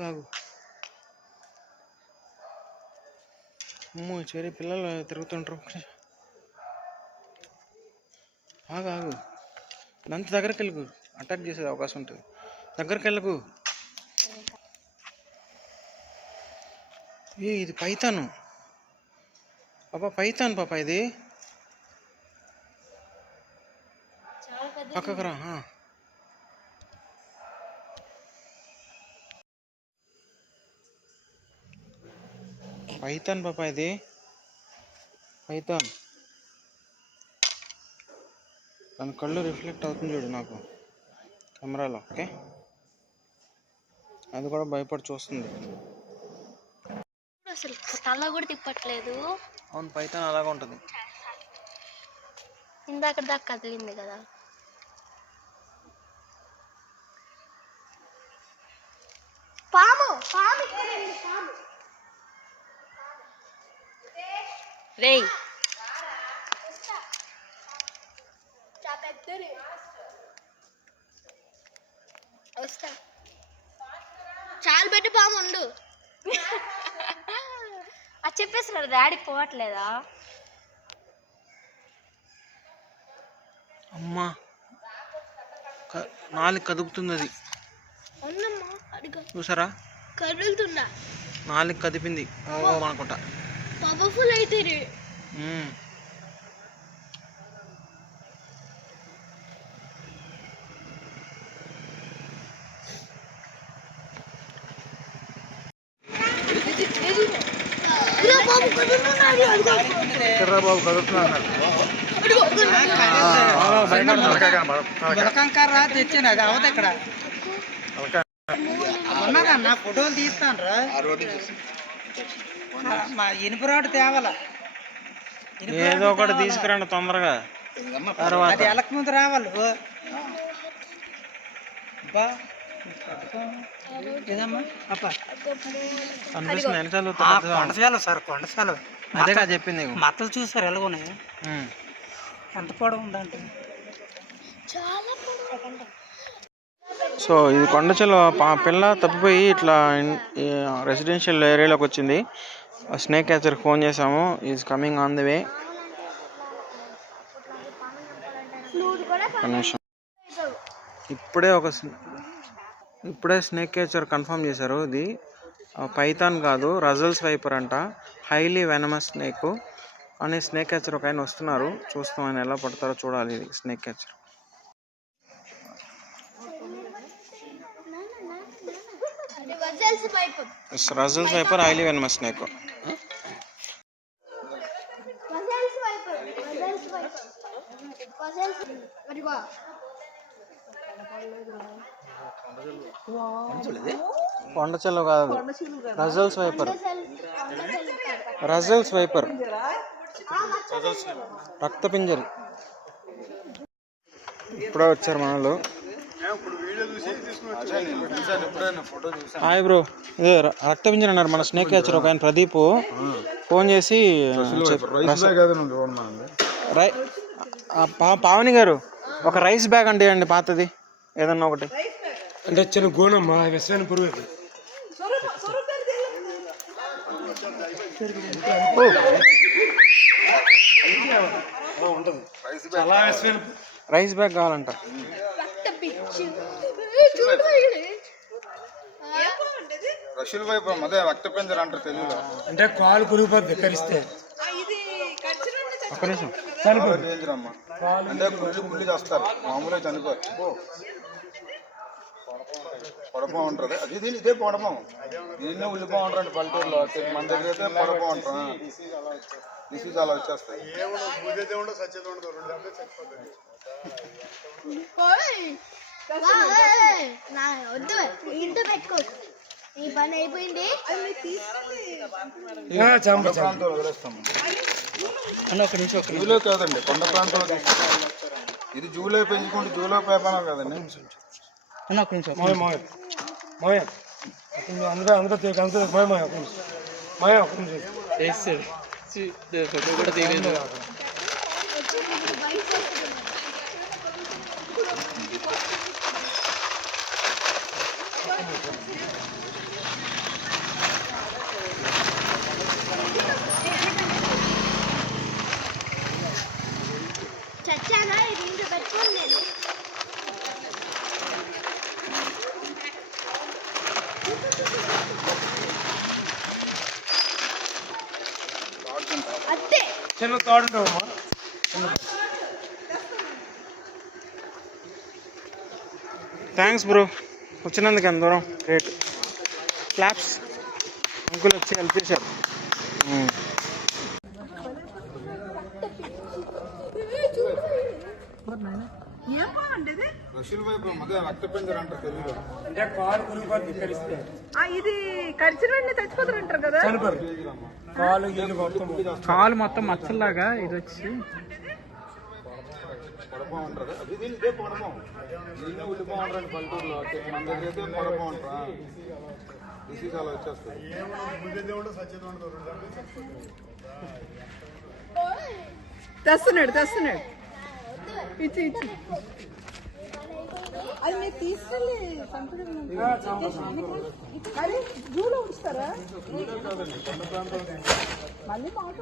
ఆగు ఆగు అమ్మో చెరి పిల్లలు తిరుగుతుంటారు ఆగు ఆగు. నంత దగ్గరికి వెళ్ళకు. అటాక్ చేసే అవకాశం ఉంటుంది. దగ్గరికి వెళ్ళకు. ఏ ఇది పైతాను. పాపా పైతాను పాప ఇది. పక్కకు రా ఆ. పైతాన్ పాప ఇది. పైతాన్ దాని కళ్ళు రిఫ్లెక్ట్ అవుతుంది చూడు నాకు. కెమెరాలో ఓకే? అది కూడా భయపడి చూస్తుంది. అసలు తల కూడా తిప్పట్లేదు. అవును పైతాన్ అలాగే ఉంటుంది. ఇందాక దాకా కదిలింది కదా. పాము పాము పాము. రేయ్. వస్తా. చాలు పెట్టి పాము ఉండు. అది చెప్పేసినారు డాడీ పోవట్లేదా? అమ్మా నాలుగు కదుపుతుంది అది చూసారా? కదులుతుందా? నాలుగు కదిపింది. అనుకుంటా. పవర్ఫుల్ అయితే రే. బాబు తెచ్చాను అది అవదు ఇక్కడ ఉన్నారన్న ఫోటోలు తీస్తాను రా మా ఇనుప రాడు తేవాల. ఏదో ఒకటి తీసుకురండి తొందరగా. తర్వాత. అది ఎలక ముందు రావాలి. బా సార్ కొండశాల అదేగా చెప్పింది నీకు. మత్తలు చూసారు ఎలాగున్నాయి మ్మ్. ఎంత పొడవు ఉందంటే. చాలా పొడవు. సో ఇది కొండచెల పా పిల్ల తప్పిపోయి ఇట్లా రెసిడెన్షియల్ ఏరియాలోకి వచ్చింది. స్నేక్ క్యాచర్కి ఫోన్ చేసాము is coming on the way నిమిషం ఇప్పుడే ఒక ఇప్పుడే స్నేక్ క్యాచర్ కన్ఫర్మ్ చేశారు. ఇది పైథాన్ కాదు రజల్స్ వైపర్ అంట. హైలీ వెనమస్ స్నేక్ అని స్నేక్ క్యాచర్ ఒక ఆయన వస్తున్నారు. చూస్తాం ఆయన ఎలా పడతారో చూడాలి ఇది స్నేక్ క్యాచర్ అది వదిలేసి pipe. Russell's viper highly venomous snake వదిలేసి పైపు. వదిలేసి పైపు. వదిలేసి- అదిగో. కొండచెల్ల కాదు. Russell's wiper. రజల్స్ వైపర్. రక్తపింజరి ఇప్పుడే వచ్చారు మనలో హాయ్ బ్రో. ఇదే ర- రక్తపింజరి అన్నారు మన స్నేక్ క్యాచర్ ఒక ఆయన ప్రదీప్. ఫోన్ చేసి పావని గారు. ఒక రైస్ బ్యాగ్ అంటే అండి పాతది? ఏదన్నా ఒకటి. అంటే చిన్న గోనమ్మ విశ్వాన్ని పురుగు రైస్ బ్యాగ్ కావాలంట. రషుల్ వైపు అదే రక్త పింజర అంటారు తెలుగులో. అంటే కాలు పురుగుపోద్ది కరిస్తే. ఒక్క నిమిషం. డేంజర్ అమ్మ అంటే కుళ్ళు కుళ్ళు చేస్తారు. మామూలుగా చనిపోరు పొడపం ఉంటుంది అది దీని ఇదే పొడపం. దీన్నే ఉల్లిపం ఉంటారండి పల్లెటూరులో. మన దగ్గర అయితే పొడపం ఉంటాం డిసీజ్ అలా వచ్చేస్తాయి. ఇంట్లో పెట్టుకో. ఈ పని అయిపోయింది. వదిలేస్తాము అన్న ఒక నిమిషం ఒక జూలో కాదండి కొండ ప్రాంతంలో. ఇది జూలో పెంచుకుంటే జూలో పేపనం కదండి. అన్న ఒక నిమిషం మాయ మాయ. మాయ. అందరూ అందరూ అందరూ మాయ మాయ ఒక నిమిషం. మాయ ఒక నిమిషం. చిన్న తాడు థ్యాంక్స్ బ్రో వచ్చినందుకు ఎంత దూరం? గ్రేట్ క్లాప్స్ అంకుల్ వచ్చి హెల్ప్ చేశారు. Hmm. వైపు రక్తపింజర అంటారు తెలుగులో. అంటే కాలు ఆ, ఇది కరిచిన వెంటనే చచ్చిపోతారు అంటారు కదా? చనిపోరు. కాలు మొత్తం. కాలు మొత్తం మచ్చల్లాగా ఇది వచ్చి. పొడపం అంటారు అది దీని ఇదే పొడపం దీన్నే ఉల్లిపం అంటారండి పల్లెటూరులో. మన దగ్గర అయితే పొడపం అంటారా? డిసీజ్ అలా వచ్చేస్తుంది. తెస్తున్నాడు తెస్తున్నాడు. ఇచ్చి ఇచ్చి. తీసుకెళ్ళి అది జూలో ఉంచుతారా? మళ్ళీ మాట